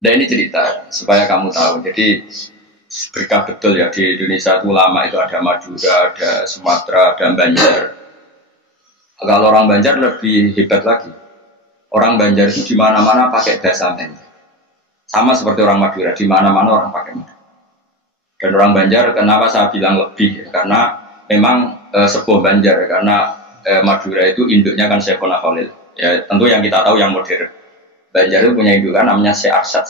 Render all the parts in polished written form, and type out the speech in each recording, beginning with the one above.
Dan ini cerita supaya kamu tahu. Jadi berkah betul ya di Indonesia itu lama itu ada Madura, ada Sumatera, ada Banjar. Kalau orang Banjar lebih hebat lagi. Orang Banjar itu di mana-mana pakai bahasa Banjar. Sama seperti orang Madura, di mana-mana orang pakai Madura. Dan orang Banjar kenapa saya bilang lebih? Karena memang sebuah Banjar karena Madura itu induknya kan Syekhona Khalil. Ya tentu yang kita tahu yang modern. Banjar itu punya indukan namanya Syekh Arsad,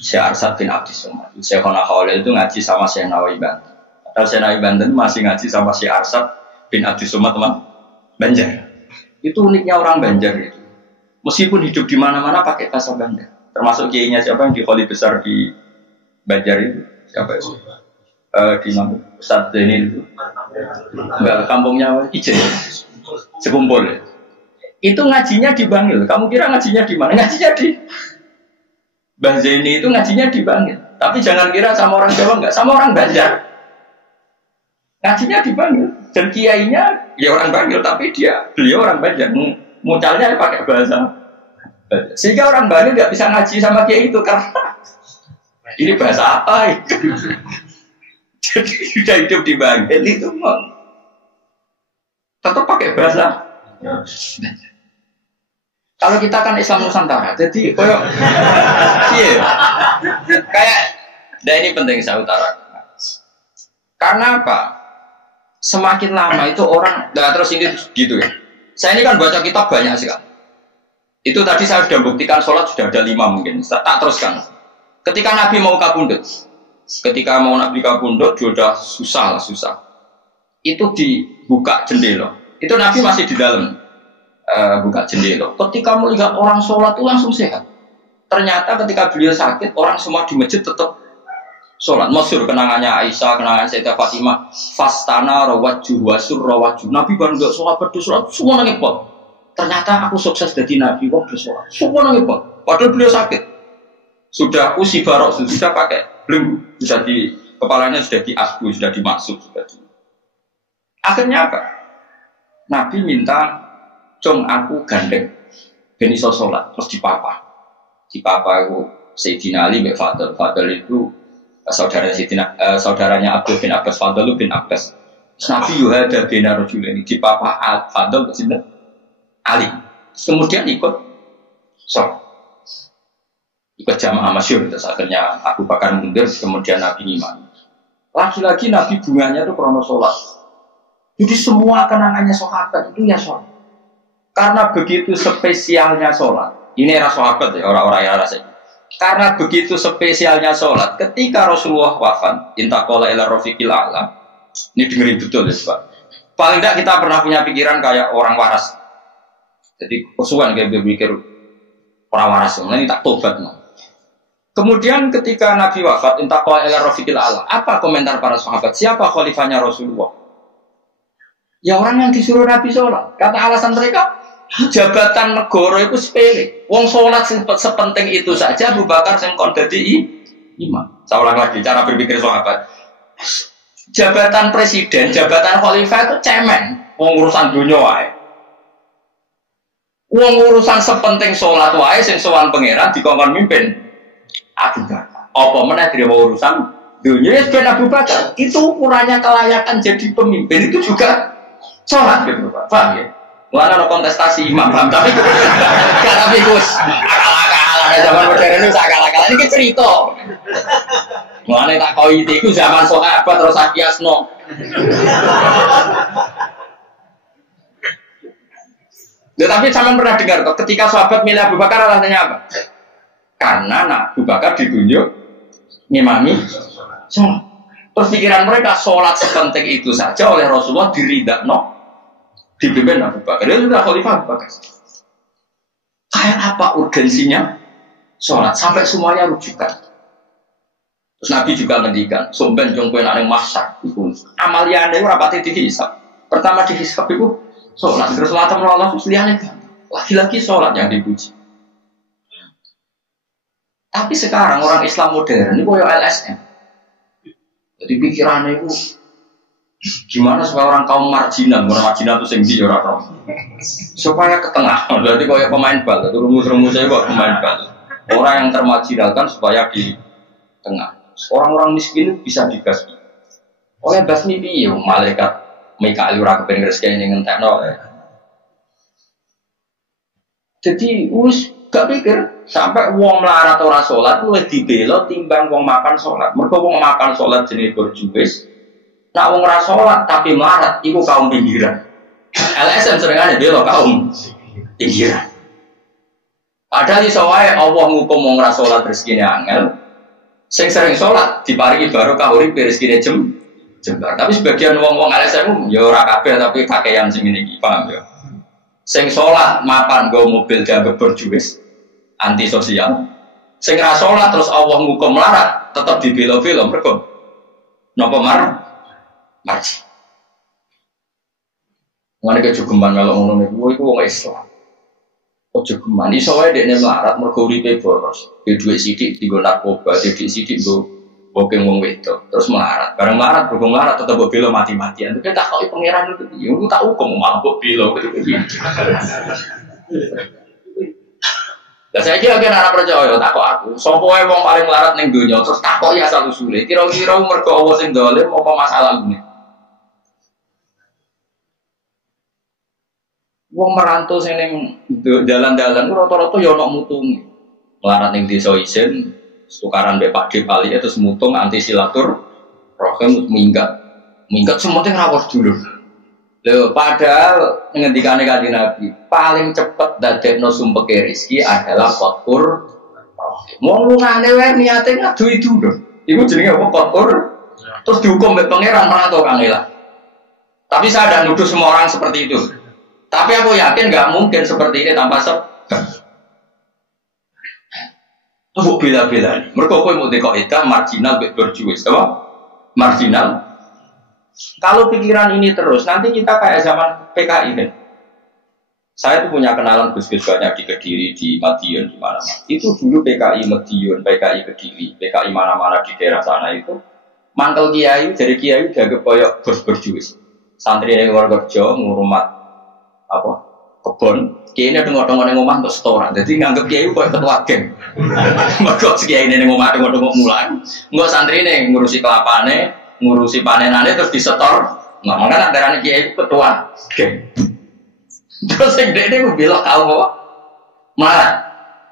Syekh Arsad bin Abdi Somad. Syekhona Khalil itu ngaji sama Syekh Nawawi Banten. Padahal Syekh Nawawi Banten masih ngaji sama Syekh Arsad bin Abdi Somad teman Banjar. Itu uniknya orang Banjar itu. Meskipun hidup di mana-mana pakai bahasa Banjar. Termasuk kiainya siapa yang di Kholi besar di Banjar itu? Siapa itu? Di mana? Ustaz Zainil itu. Enggak, kampungnya Ijen. Sekumpul ya. Itu ngajinya di Bangil. Kamu kira ngajinya di mana? Ngajinya di Mbah Zaini itu ngajinya di Bangil. Tapi jangan kira sama orang Jawa, enggak, sama orang Banjar. Ngajinya di Bangil. Dan kiainya ya orang Bangil, tapi beliau orang Banjar. Mucalnya pakai bahasa Banjar. Sehingga orang Bangil enggak bisa ngaji sama kiai itu karena ini bahasa apa itu? Jadi sudah hidup di Bangil itu tetap pakai bahasa Banjar. Kalau kita kan Islam Nusantara, jadi kayak, nah ini penting saya utarakan. Karena apa? Semakin lama itu orang, nah terus ini gitu ya. Saya ini kan baca kitab banyak sekali. Itu tadi saya sudah buktikan sholat sudah ada 5 mungkin. Tak teruskan. Ketika Nabi mau kabundut, dia sudah susah. Itu dibuka jendela. Itu Nabi masih di dalam. Buka jendela. Ketika melihat orang sholat itu langsung sehat. Ternyata ketika beliau sakit, orang semua di masjid tetap sholat. Masyhur kenangannya Aisyah, kenangan Sayyidah Fatimah. Fastana rawaju wasur rawaju. Nabi baru nggak sholat berdoa, semua nangis pot. Ternyata aku sukses jadi Nabi waktu sholat. Semua nangis pot. Padahal beliau sakit. Sudah usi barok, sudah pakai belenggu, sudah di kepalanya sudah diasbu, sudah dimaksud, Akhirnya apa? Nabi minta cung aku gandeng ben iso salat terus dipapa itu Sayyidina Ali bin Fadl itu saudaranya Abdul bin Abbas. Fadl bin Abbas Nabi yuhada bina rajulaini dipapa Fadl bin Ali kemudian ikut salat ikut jamaah masyhur terus akhirnya Abu Bakar mundur kemudian Nabi imam lagi-lagi Nabi bunganya itu krono salat jadi semua kenangannya sahabat itu ya salat. Karena begitu spesialnya sholat, ini era sahabat ya, orang-orang yang rasa. Karena begitu spesialnya sholat, ketika Rasulullah wafat, intakola ila rofiqil a'la, ini dengerin betul ya Pak. Paling tidak kita pernah punya pikiran kayak orang waras. Jadi kesuwan kayak berpikir orang waras, ini tak tobat. Kemudian ketika Nabi wafat, intakola ila rofiqil a'la, apa komentar para sahabat? Siapa khalifahnya Rasulullah? Ya orang yang disuruh Nabi sholat. Kata alasan mereka, jabatan negara itu sepele. Wong sholat sepenting itu saja Abu Bakar sing kon dadi imam. Saya ulang lagi cara berpikir sahabat. Jabatan presiden, jabatan khalifah itu cemen. Wong urusan dunia wae. Wong urusan sepenting sholat wae sing sowan pangeran dikongkon mimpin Abu Bakar. Apa meneh dhewe urusan dunia ya Abu Bakar. Itu ukurannya kelayakan jadi pemimpin itu juga sholat gitu Pak. Paham ya? Mulanya ada kontestasi imam, tapi gak tapi Gus akal-akalan zaman modern itu akal-akalan ini cerita. Mulanya tak kau itu zaman sahabat terus akiasno. Tapi zaman pernah dengar toh, ketika sahabat milih Abu Bakar alasannya apa? Karena Abu Bakar ditunjuk ngimami sholat. Terus pikiran mereka sholat sepenting itu saja oleh Rasulullah diridakno. Dipimpin Abu Bakar, dia sudah khalifah Abu Bakar. Kayak apa urgensinya sholat sampai semuanya rujukan. Terus Nabi juga ngendikan, somben jongkoen aneh masak, amalia anda itu rapati dihisab. Pertama dihisab itu sholat, terus latar Allah terus lihatnya lagi-lagi sholat yang dipuji. Tapi sekarang orang Islam modern ini koyo LSM. Jadi pikirannya itu gimana supaya orang kaum marginal itu sendiri orang supaya ke tengah. Berarti kayak pemain bal, itu rumus-rumusnya kok pemain bal. Orang yang termarginalkan supaya di tengah. Orang-orang miskin bisa dibasmi. Oleh basmi piye malaikat Mikail ora kepen rezeki ning entekno. Jadi gak pikir sampai wong melarat ora salat luwih dibela timbang wong makan salat. Mergo wong makan salat jenenge berjuwis. Nek wong ora salat tapi melarat iku kaum pinggiran. LSM seringane bela kaum pinggiran. Padahal iso wae Allah ngukum wong ora salat rezekine angel. Sing sering salat diparingi barokah urip rezekine jembar. Tapi sebagian wong-wong LSM ya ora kabeh tapi kakean sing ngene iki, paham ya. Sing salat mapan nggo mobil dianggap berjuwis, antisosial. Sing ra salat terus Allah ngukum melarat, tetep dibela-bela mergo napa marji. Ngene kejugeman kalau ngono niku iku wong Islam. Kejugeman iso wae dekne melarat mergo uripe boros. Di dhuwit sithik dienggo narkoba, di dhuwit sithik nggo bokeng wong wedok. Terus melarat, bareng melarat berhubung melarat tetep mbok bela mati-matian. Tapi tak kok pangeran itu piye? Aku tak hukum malah mbok bela piye. Lah saiki lagi ora percaya tak kok aku. Sopo wae wong paling melarat ning donya terus takoki asal usule. Kira-kira mergo Allah sing dolim apa masalah ngene? Wong merantau sing ning dalan-dalan rata-rata ya ono mutunge. Melarat ning desa isin, tukaran mbek Pak D Pali terus mutung anti silaturahim minggat sementing rawuh dulur. Lho padahal ngendikane Kanjeng Nabi, paling cepet dadekno sumpeke rezeki adalah qotkur. Wong lungane wae niate ngadui dulur. Iku jenenge apa qotkur? Terus dihukum mbek pangeran merantau kangelan. Tapi saya tidak nuduh semua orang seperti itu. Tapi aku yakin nggak mungkin seperti ini tanpa sebab. Tuh bela-bela nih. Mereka kau mau dekok marginal berjuis, apa? Marginal. Kalau pikiran ini terus, nanti kita kayak zaman PKI kan. Saya tuh punya kenalan gus-gus banyak di Kediri, di Madiun, di mana-mana. Itu dulu PKI Madiun, PKI Kediri, PKI mana-mana di daerah sana itu. Mangkel kiai, jadi kiai jaga koyok bos berjuis. Santri yang luar kerja ngurumat apa kebon kiai ini tengok-tengok neng omah untuk setoran jadi nganggep kiai kok ketua geng mereka kiai ini neng omah tengok-tengok mulan nggak santri ini ngurusi kelapane ngurusi panenane terus disetor nggak makanya antara kiai ketua geng terus yang dia bilang kau apa marah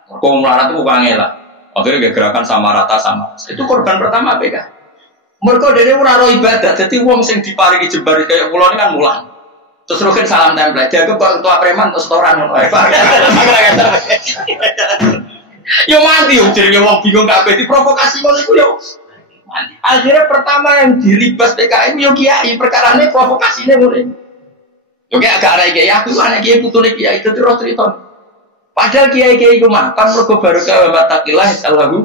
kau marah itu bukan ngelak akhirnya gerakan sama rata sama itu korban pertama PK mereka dia ora ibadah jadi wong sing diparingi jembar kayak pulau ini kan mulan. Terus rugen salam tempel, dia ketua preman terus setoran. Yo mati yo jadi wong bingung kabeh diprovokasi ngono iku yo. Mati. Akhirnya pertama yang diribas PKI yo kiai perkarane provokasine ngono. Yo kayak agak arek kiai aku anak kiai putune kiai itu terus cerita. Padahal kiai-kiai iku makan mergo barokah wa taqillah sallahu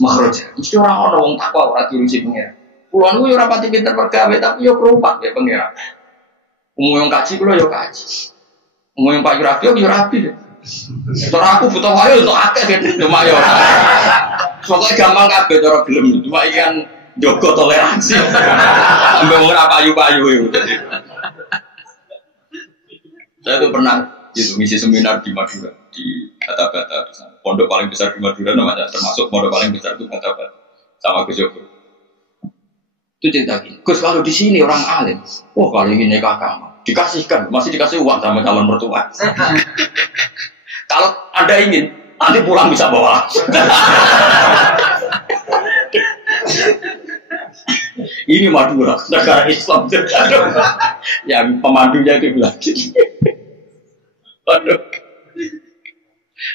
makhraja. Mesti ora ono wong takwa ora diurusi pengira. Kulo niku yo ora pati pinter pergawe tapi yo kerupak ya pengira. Umum yang kaji kulo yo kaji. Umum yang Pak Yurabi yo rapi. Terus aku butuh wayo untuk akeh kan cuma yo. Pokoke gampang kabeh cara gelem cuma iki kan njogo toleransi. Sampai ora payu-payu yo. Saya tuh pernah itu ngisi seminar di Madura di Bata-Bata di sana. Pondok paling besar di Madura namanya termasuk pondok paling besar itu Bata-Bata sama Gus Yogo. Itu cerita gini, Gus kalau di sini orang alim, kalau ini nikah kamu dikasihkan, masih dikasih uang sama calon mertua. Kalau Anda ingin, nanti pulang bisa bawa. Ini Madura, negara Islam. Yang pemandunya itu bilang aduh.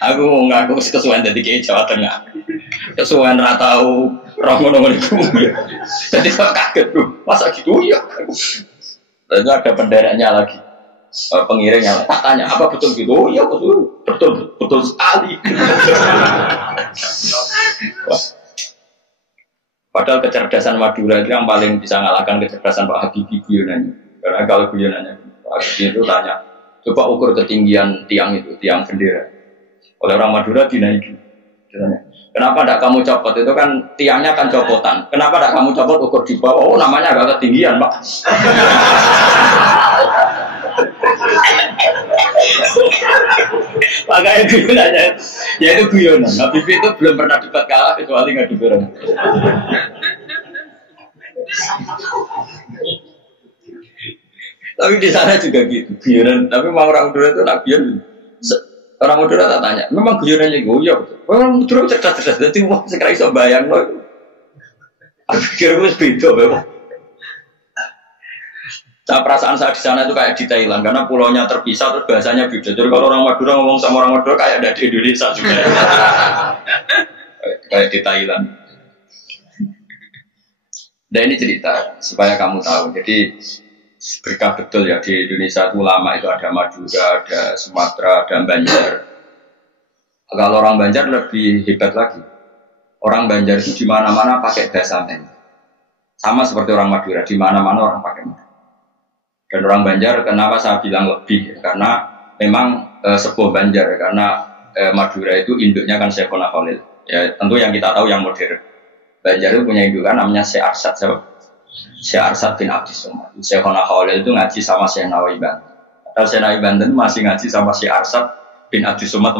Aku mau ngaku kesuwen dari kiai Jawa Tengah. Kesuwen ra tau roh ngono iku. Jadi kok kaget tuh. Masa gitu ya. Lalu ada pendereknya lagi. Pengiringnya tak tanya apa betul gitu? Oh iya betul sekali. Padahal kecerdasan Madura itu yang paling bisa mengalahkan kecerdasan Pak Habibie Guyonanya. Karena kalau Guyonanya Pak Habibie itu tanya, coba ukur ketinggian tiang itu, tiang bendera. Oleh orang Madura dinaiki. Kenapa tidak kamu copot? Itu kan tiangnya kan copotan. Kenapa tidak kamu copot ukur di bawah? Oh namanya agak ketinggian Pak. Makanya guyonannya, ya itu guyonan. Habib itu belum pernah debat kalah kecuali ngadu orang. Tapi di sana juga gitu, guyonan. Tapi mau orang Madura itu nak guyon. Orang Madura tak tanya, memang guyonannya guyon. Orang Madura cerdas-cerdas, jadi wah sekarang bisa bayang loh. Aku pikir itu beda memang. Nah, perasaan saya di sana itu kayak di Thailand karena pulaunya terpisah terus bahasanya beda. Jadi kalau orang Madura ngomong sama orang Madura kayak ada di Indonesia juga. Kayak di Thailand. Dan ini cerita supaya kamu tahu. Jadi berkah betul ya di Indonesia itu lama itu ada Madura, ada Sumatera, ada Banjar. Kalau orang Banjar lebih hebat lagi. Orang Banjar itu di mana-mana pakai bahasa Banjar. Sama seperti orang Madura, di mana-mana orang pakai Madura. Dan orang Banjar, kenapa saya bilang lebih? Karena memang sebuah Banjar, karena Madura itu induknya kan Syekhona Khalil. Ya, tentu yang kita tahu yang modern. Banjar itu punya indukan namanya Syekh Arsad. Syekh Arsad bin Abdis Somad. Syekhona Khalil itu ngaji sama Syekh Nawawi Banten. Kalau Syekh Nawawi Banten masih ngaji sama Syekh Arsad bin Abdis Somad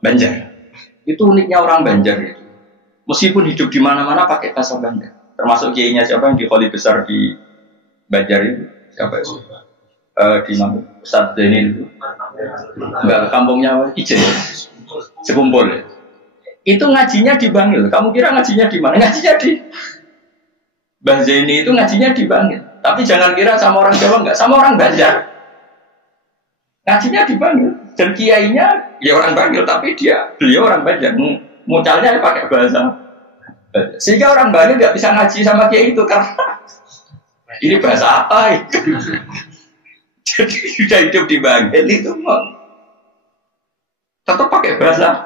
Banjar. Itu uniknya orang Banjar itu. Meskipun hidup di mana-mana pakai bahasa Banjar. Termasuk kiainya siapa yang di Kholi besar di Banjar itu. Siapa itu? Di mana? Ustadz Zainil itu. Enggak, kampungnya Ijen. Sekumpul ya. Itu ngajinya di Bangil. Kamu kira ngajinya di mana? Ngajinya di Bang Zaini itu ngajinya di Bangil. Tapi jangan kira sama orang Jawa enggak, sama orang Banjar. Ngajinya di Bangil. Dan kiainya ya orang Bangil, tapi beliau orang Banjar. Mucalnya pakai bahasa. Sehingga orang Bangil enggak bisa ngaji sama kiai itu karena ini bahasa apa itu? Jadi sudah hidup di Bangil itu tetap pakai bahasa.